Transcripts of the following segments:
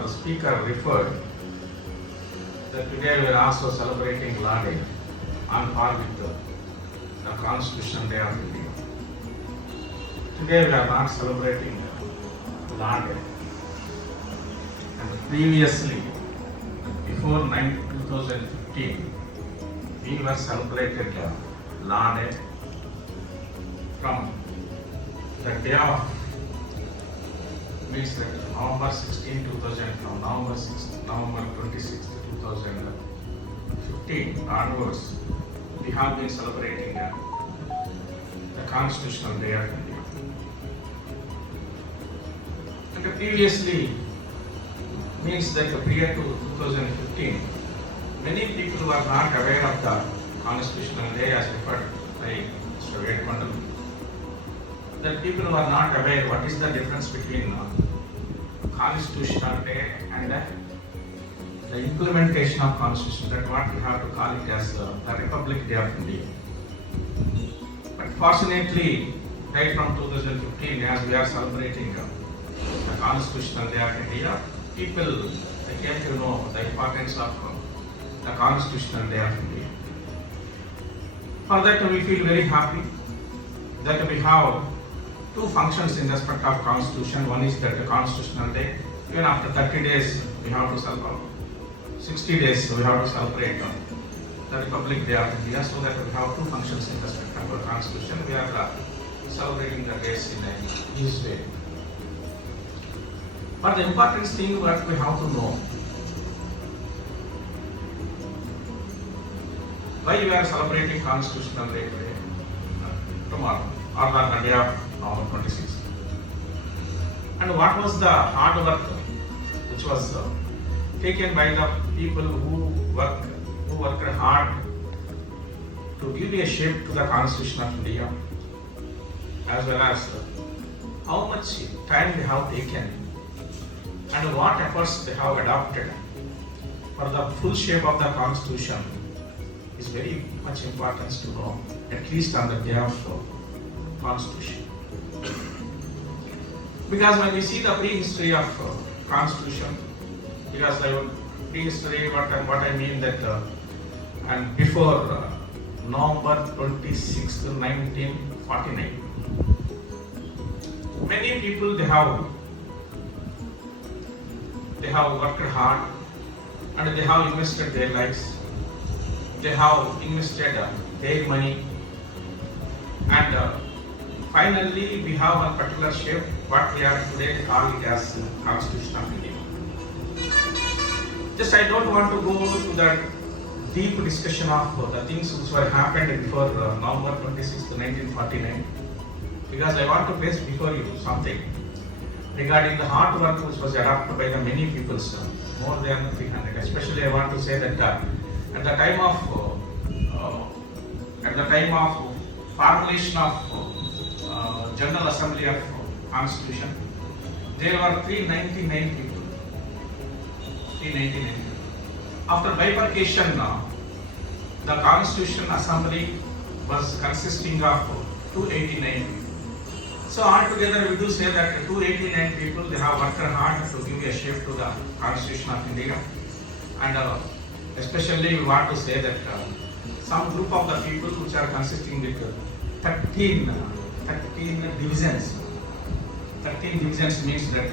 our speaker referred that today we are also celebrating Law Day on par with the Constitution Day of India. Today we are not celebrating Law Day. And previously, before 2015, we were celebrated Law Day from the day of means that November 16, 2000 from November 26, 2015 onwards, we have been celebrating the Constitutional Day of India. And previously means that prior to 2015, many people were not aware of the Constitutional Day as referred by Mr. Vedmandal. That people were not aware what is the difference between Constitutional Day and the implementation of Constitution. That what we have to call it as the Republic Day of India. But fortunately, right from 2015, as we are celebrating the Constitutional Day of India, people came to know the importance of the Constitutional Day of India. For that, we feel very happy that we have two functions in respect of Constitution. One is that the Constitutional Day. Even after 30 days, we have to celebrate. 60 days, we have to celebrate the Republic Day of India, so that we have two functions in respect of our Constitution. We are celebrating the days in this way. But the important thing what we have to know, why we are celebrating Constitutional Day today, tomorrow, or the day of November 26th. And what was the hard work which was taken by the people who worked hard to give a shape to the Constitution of India, as well as how much time they have taken and what efforts they have adopted for the full shape of the Constitution is very much important to know, at least on the day of Constitution. Because when we see the prehistory of Constitution, because the prehistory, what I mean that, and before November 26, 1949, many people they have worked hard and they have invested their lives, they have invested their money, and finally we have a particular shape what we are today calling as Constitution of India. Just I don't want to go to the deep discussion of the things which were happened before November 26, 1949, because I want to place before you something regarding the hard work which was adopted by the many people, more than 300. Especially I want to say that at the time of formulation of General Assembly of Constitution, there were 399 people. 399. After bifurcation, the Constitution Assembly was consisting of 289 people. So altogether we do say that 289 people, they have worked hard to give a shape to the Constitution of India. And especially we want to say that some group of the people which are consisting with 13 divisions. 13 divisions means that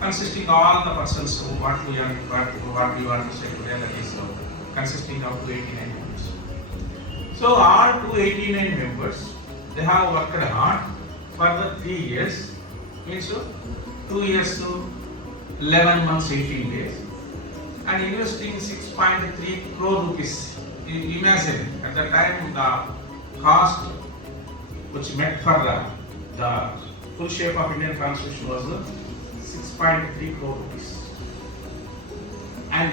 consisting all the persons who what we want to say today, that is consisting of 289 members. So all 289 members, they have worked hard for the 3 years, means 2 years to 11 months, 18 days, and investing 6.3 crore rupees. Imagine at the time the cost which met for the full shape of Indian Constitution was 6.3 crore rupees. And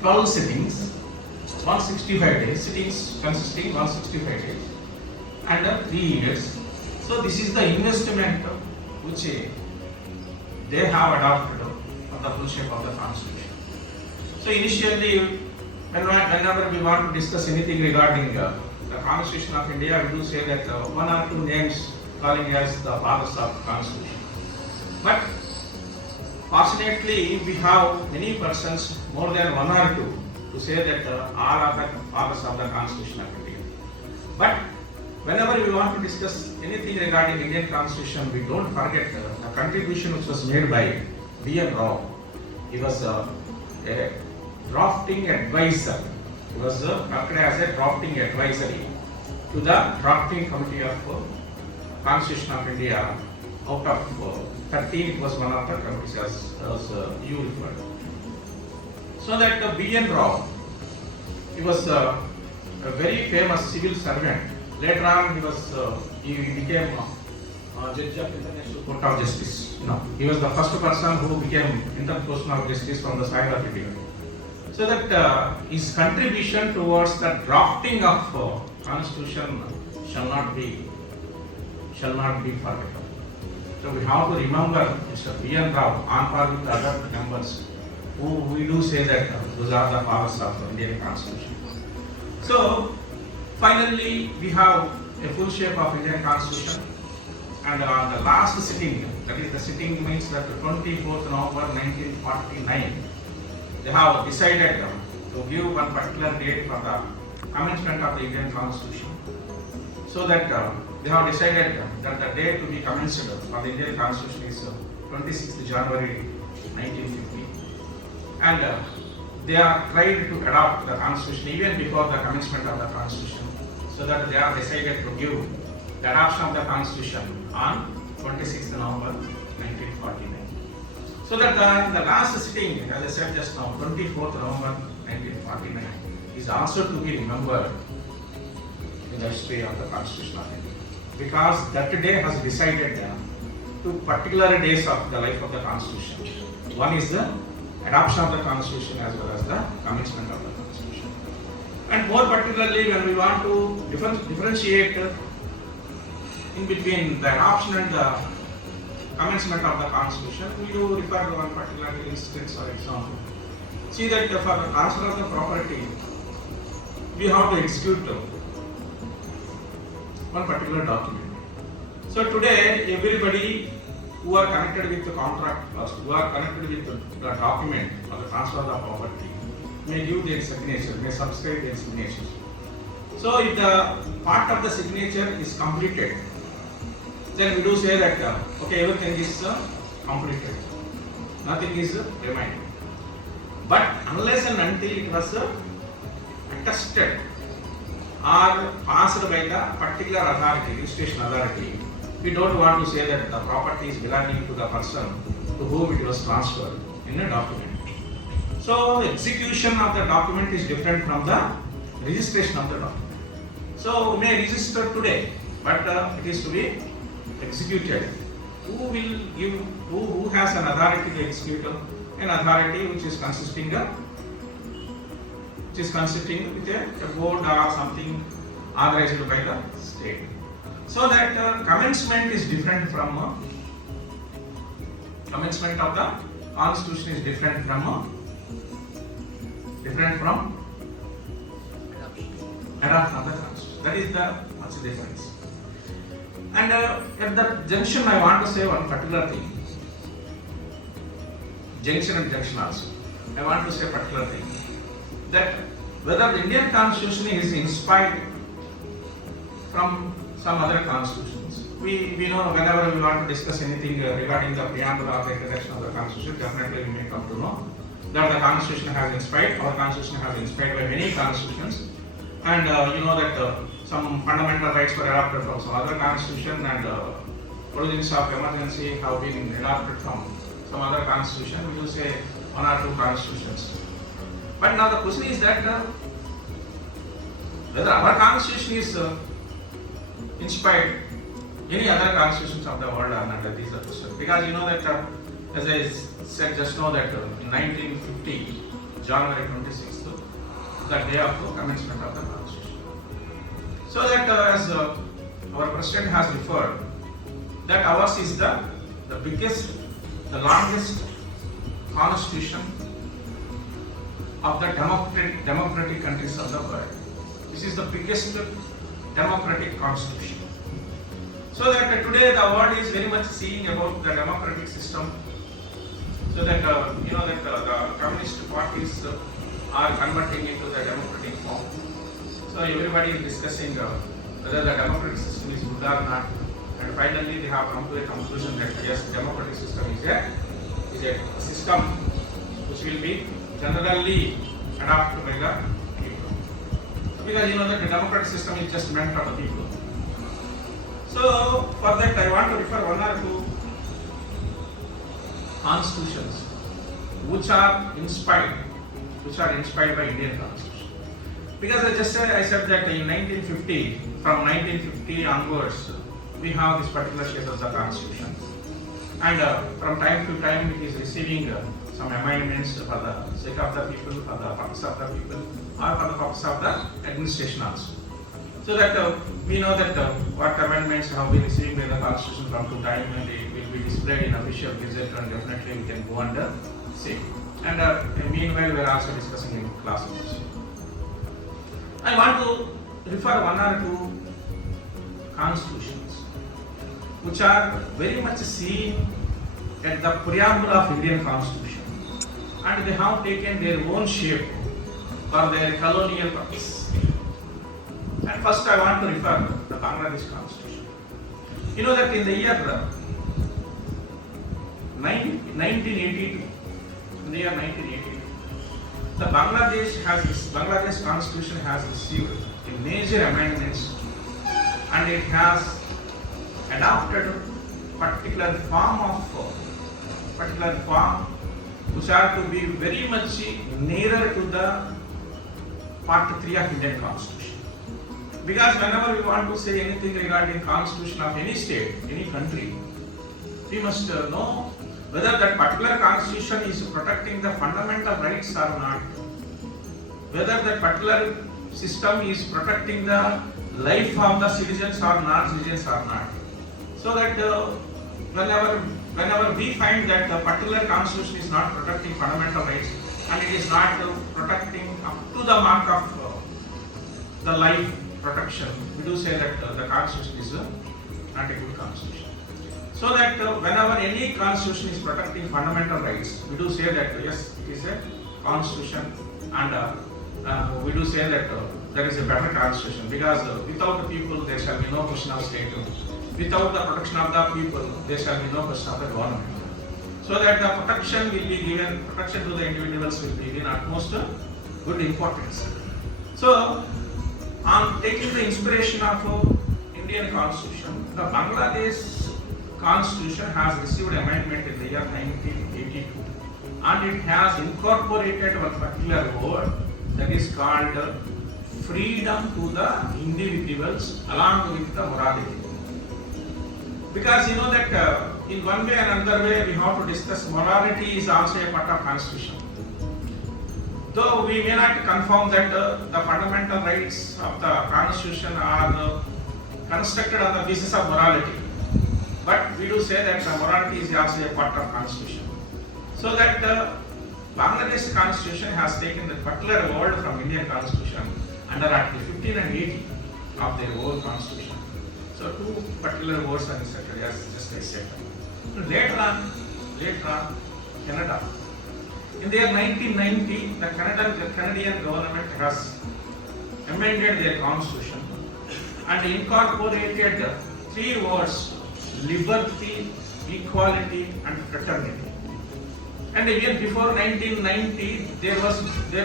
12 sittings, 165 days, sittings consisting 165 days, and 3 years. So this is the investment which they have adopted for the full shape of the Constitution. So initially, whenever we want to discuss anything regarding the Constitution of India, we do say that one or two names calling as the fathers of Constitution. But Fortunately, we have many persons, more than one or two, to say that all are the fathers of the Constitution of India. But whenever we want to discuss anything regarding Indian Constitution, we don't forget the contribution which was made by B.N. Rao. He was a drafting advisor. He was acted as a drafting advisory to the drafting committee of Constitution of India. Out of 13, it was one of the committees, as you referred. So that B.N. Rao, he was a very famous civil servant. Later on, he became Judge of International Court of Justice. He was the first person who became International Justice from the side of India. So that his contribution towards the drafting of Constitution shall not be forgotten. So we have to remember Mr. B.N. Rao on par with other members who we do say that those are the fathers of the Indian Constitution. So finally we have a full shape of Indian Constitution, and on the last sitting, that is the sitting means that 24th November 1949, they have decided to give one particular date for the commencement of the Indian Constitution. So that they have decided that the date to be commenced for the Indian Constitution is 26th January 1950. And they are tried to adopt the Constitution even before the commencement of the Constitution. So that they are decided to give the adoption of the Constitution on 26th November 1949. So that the last sitting, as I said just now, 24th November 1949, is also to be remembered in the history of the Constitution of India, because that day has decided two particular days of the life of the Constitution. One is the adoption of the Constitution as well as the commencement of the Constitution. And more particularly, when we want to differentiate in between the adoption and the commencement of the Constitution, we do refer to one particular instance or example. See that for the transfer of the property, we have to execute one particular document. So today, everybody who are connected with the contract trust, who are connected with the document or the transfer of the property, may give their signature, may subscribe their signatures. So if the part of the signature is completed, then we do say that okay, everything is completed, nothing is remaining. But unless and until it was attested or passed by the particular authority, registration authority, we don't want to say that the property is belonging to the person to whom it was transferred in a document. So execution of the document is different from the registration of the document. So we may register today, but it is to be executed. Who will give? Who has an authority to execute? An authority which is consisting with a board or something authorized by the state. So that commencement is different from commencement of the Constitution is different from adoption of the Constitution. That is the much difference. And at that junction, I want to say one particular thing. Junction and junction also. I want to say a particular thing. That whether the Indian Constitution is inspired from some other constitutions. We know whenever we want to discuss anything regarding the preamble or the introduction of the Constitution, definitely we may come to know that the Constitution has inspired, our Constitution has inspired by many constitutions. And you know that some fundamental rights were adopted from some other constitution, and provisions of emergency have been adopted from some other constitution. We will say one or two constitutions. But now the question is that whether our constitution is inspired any other constitutions of the world or not, that is the question. Because you know that as I said just now that in 1950, January 26th, the day of the commencement of the Constitution. So that as our President has referred, that ours is the biggest, the longest Constitution of the democratic countries of the world. This is the biggest democratic Constitution. So that today the world is very much seeing about the democratic system. so that the communist parties are converting into the democratic form. So everybody is discussing whether the democratic system is good or not, and finally they have come to a conclusion that yes, democratic system is a system which will be generally adopted by the people. Because that the democratic system is just meant for the people. So for that I want to refer one or two constitutions which are inspired by Indian constitution. Because I said that in 1950, from 1950 onwards, we have this particular state of the constitution, and from time to time it is receiving some amendments for the sake of the people, for the purpose of the people, or for the purpose of the administration also. So that we know that what amendments have been received by the constitution from to time, and it will be displayed in official gazette, and definitely we can go under see. And meanwhile we are also discussing in classrooms. I want to refer one or two constitutions which are very much seen at the preamble of Indian constitution, and they have taken their own shape for their colonial purpose. And first I want to refer the Bangladesh constitution. You know that in the year 1982, the Bangladesh constitution has received a major amendments, and it has adopted particular form which are to be very much nearer to the part 3 of Indian constitution. Because whenever we want to say anything regarding constitution of any state, any country, we must know whether that particular constitution is protecting the fundamental rights or not, whether that particular system is protecting the life of the citizens or non-citizens or not. So that whenever we find that the particular constitution is not protecting fundamental rights, and it is not protecting up to the mark of the life protection, we do say that the constitution is not a good constitution. So that whenever any constitution is protecting fundamental rights, we do say that yes, it is a constitution, and we do say that there is a better constitution, because without the people there shall be no question of statehood. Without the protection of the people, there shall be no question of the government. So that the protection will be given, protection to the individuals will be given utmost good importance. So, on taking the inspiration of Indian constitution, the Bangladesh constitution has received amendment in the year 1982, and it has incorporated one particular word that is called freedom to the individuals along with the morality. Because you know that in one way or another way we have to discuss morality is also a part of constitution. Though we may not confirm that the fundamental rights of the constitution are constructed on the basis of morality, but we do say that the morality is also a part of constitution. So that Bangladesh constitution has taken the particular word from Indian constitution under Article 15 and 18 of their own constitution. So two particular words are inserted, as just I said. Later on, Canada. In the year 1990, the Canadian government has amended their constitution and incorporated three words: liberty, equality, and fraternity. And even before 1990, there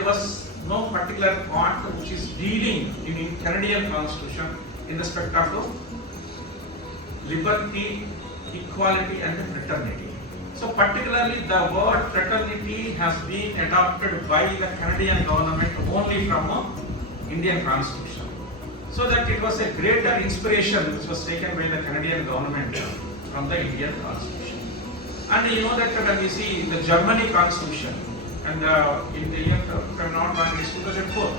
was no particular part which is dealing in Canadian constitution in respect of liberty, equality, and fraternity. So particularly the word fraternity has been adopted by the Canadian government only from Indian constitution. So that it was a greater inspiration which was taken by the Canadian government from the Indian constitution. And you know that when we see the Germany constitution, and in the year, if I am not wrong, it's 2004,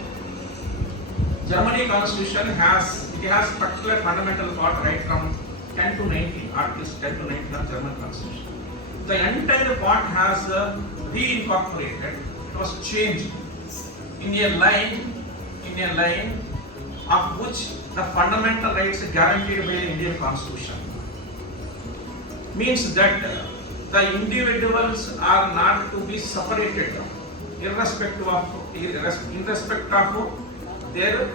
Germany constitution has particular fundamental part right from 10 to 19, articles 10 to 19 of German constitution. The entire part has reincorporated, it was changed in a line of which the fundamental rights are guaranteed by the Indian constitution. Means that the individuals are not to be separated irrespective of their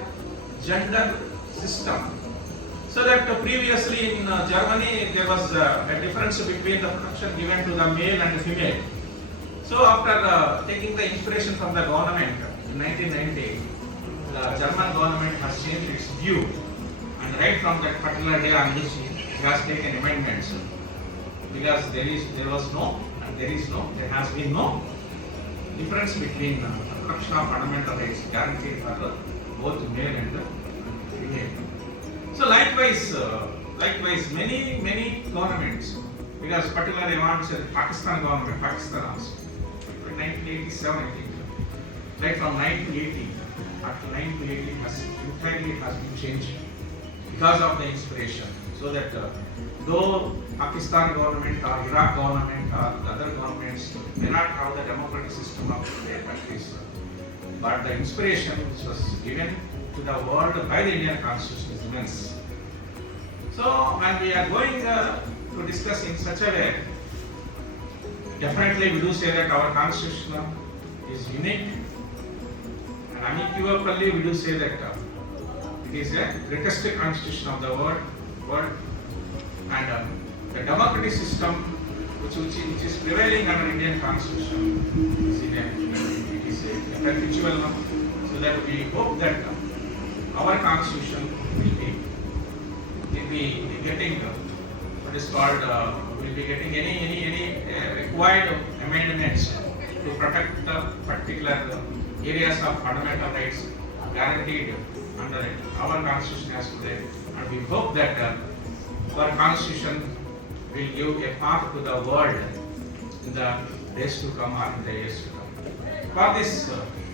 gender system. So that previously in Germany there was a difference between the protection given to the male and the female. So after taking the inspiration from the government in 1990, the German government has changed its view, and right from that particular day on which it has taken amendments, because there has been no difference between the protection of fundamental rights guaranteed for both male and female. So likewise, many governments, because particularly I want to say the Pakistan government, Pakistan also, in 1987 I think, right from 1980 up to 1980 has been changed because of the inspiration. So that though Pakistan government or Iraq government or the other governments may not have the democratic system of their countries, but the inspiration which was given to the world by the Indian Constitution is immense. So when we are going to discuss in such a way, definitely we do say that our Constitution is unique, and unequivocally we do say that it is a greatest Constitution of the world, and the democratic system which is prevailing under Indian Constitution is a perpetual one. So that we hope that our Constitution will be getting what is called will be getting any required amendments to protect the particular areas of fundamental rights guaranteed under our Constitution as today, and we hope that our Constitution will give a path to the world in the days to come or in the years to come. For this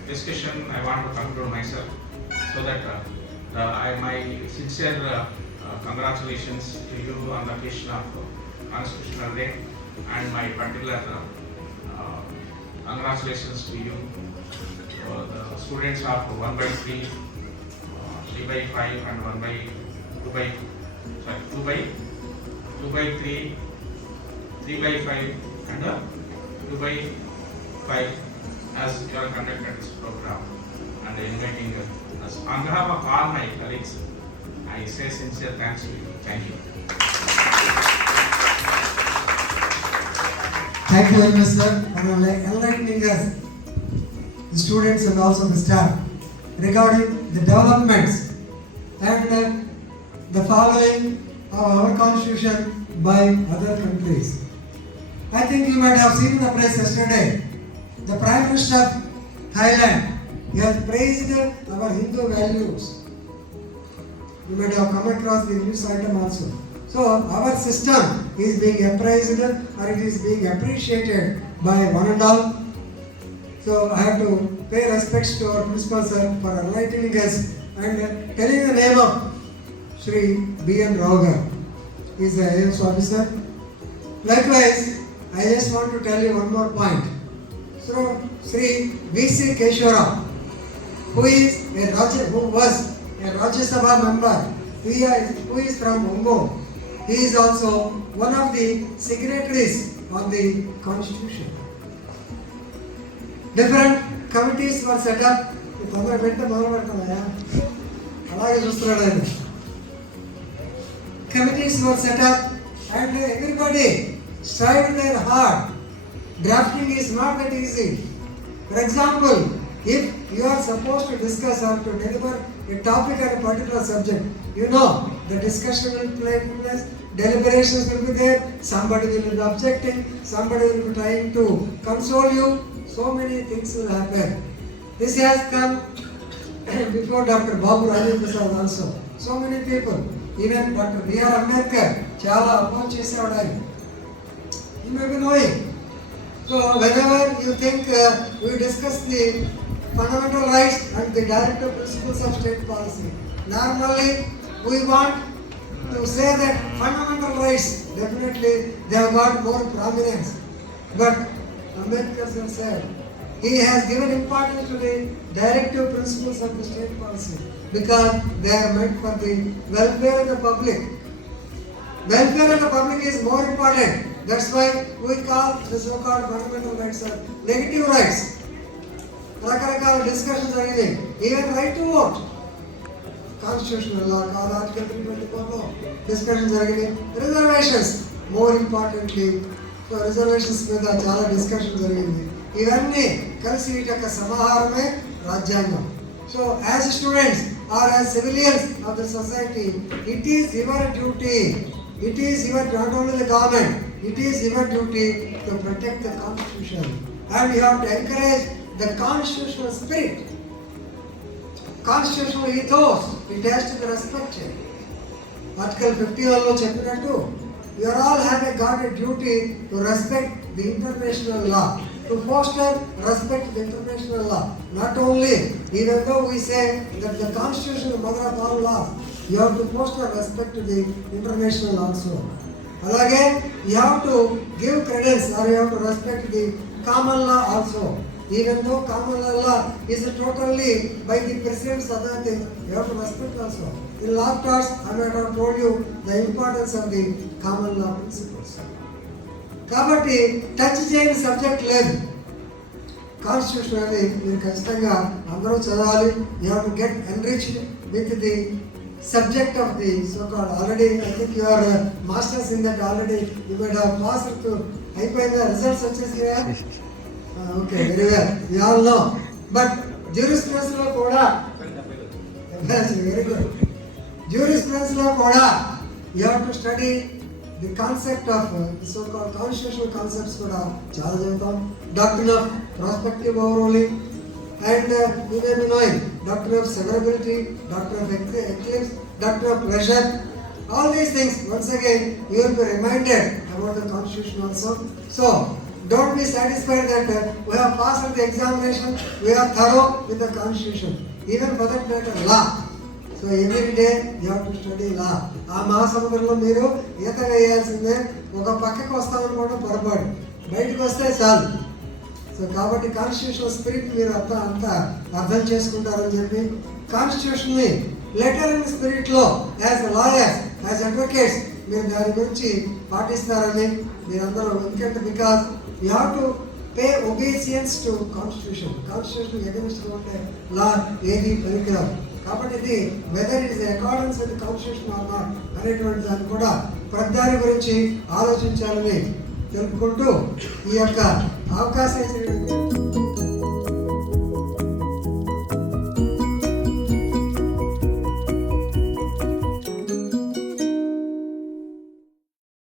discussion, I want to conclude myself, so that my sincere congratulations to you on the occasion of Constitutional Day, and my particular congratulations to you, the students of 1/3, 3/5, and 2/3, 3/5, and 2/5 as you are conducted this program and inviting us. On behalf of all my colleagues, I say sincere thanks to you. Thank you. Thank you very much, sir, for enlightening us, the students and also the staff, regarding the developments and the following of our Constitution by other countries. I think you might have seen in the press yesterday, the Prime Minister of Thailand has praised our Hindu values. You might have come across the news item also. So our system is being appraised, or it is being appreciated by one and all. So I have to pay respects to our principal sir for enlightening us and telling the name of Shri B.N. Rao. He is the IAS officer. Likewise, I just want to tell you one more point. So Shri V.C. Keshwara, who was a Rajya Sabha member, who is from Ungo. He is also one of the signatories on the Constitution. Different committees were set up. Committees were set up, and everybody tried their hard. Drafting is not that easy. For example, if you are supposed to discuss or to deliver a topic on a particular subject, you know the discussion will take place, deliberations will be there, somebody will be objecting, somebody will be trying to console you, so many things will happen. This has come before Dr. Babu Rajendra Prasad also. So many people, even Dr. B.R. Ambedkar, Chala oppose chesevadu ayana. You may be knowing. So whenever you think we discuss the fundamental rights and the directive principles of state policy, normally we want to say that fundamental rights, definitely they have got more prominence. But Ambedkar sir said, he has given importance to the directive principles of the state policy because they are meant for the welfare of the public. Welfare of the public is more important That's why we call the so-called fundamental rights are negative rights. రకరకాల discussion జరిగింది. Even right to vote constitutional law కాదు, article 324లో discussion జరిగింది. Reservations more importantly, so reservations మీద చాలా discussion జరిగింది. ఇవన్నీ కలిసి వీటి యొక్క సమాహారమే రాజ్యాంగం. So as students or as civilians of the society, it is your duty, it is your, not only the government, it is your duty to protect the constitution, and you have to encourage the constitutional spirit, constitutional ethos. It has to be respected. Article 51 lo cheppinattu, you all have got a duty to respect the international law, to foster respect to the international law. Not only, even though we say that the constitution is the mother of all laws, you have to foster respect to the international also. Alage, you have to give credence, or you have to respect the common law also. Even though common law is totally by the president's authority, you have to respect also. In last class, I might have told you the importance of the common law principles. కాబట్టి touch చేయని subject లేదు. Constitution అనేది మీరు ఖచ్చితంగా అందరూ చదవాలి. You have to get enriched with the subject of the so called, already I think you are masters in that, already you might have passed to, అయిపోయిందా, results వచ్చేసినాయా? Okay, very well, you all know. But jurisprudence లో కూడా, very good, jurisprudence లో కూడా you have to study the concept of so-called constitutional concepts kuda chaala chedam. Doctrine of prospective overruling, and you may be knowing doctrine of severability, doctrine of eclipse, doctrine of pleasure. All these things, once again, you will be reminded about the constitution also. So don't be satisfied that we have passed the examination, we are thorough with the constitution, even for that matter law. So every day you have to study law. ఆ మహాసముద్రంలో మీరు ఈత వేయాల్సిందే. ఒక పక్కకు వస్తామనుకోవడం పొరపాటు, బయటకు వస్తే చాలు. సో కాబట్టి కాన్స్టిట్యూషనల్ స్పిరిట్ మీరు అంతా అర్థం చేసుకుంటారని చెప్పి, కాన్స్టిట్యూషన్ని లెటర్ అండ్ స్పిరిట్లో యాజ్ లాయర్స్, యాజ్ అడ్వకేట్స్ మీరు దాని గురించి పాటిస్తారని మీరందరూ, ఎందుకంటే because you have to pay obeisance to constitution. Constitution against ఉంటే లా ఏది పనికిరాదు. కాబట్టి ఇది whether it is accordance with constitution or not అనేటువంటి దాన్ని కూడా ప్రతిదాని గురించి ఆలోచించాలని తెలుపుకుంటూ ఈ యొక్క అవకాశం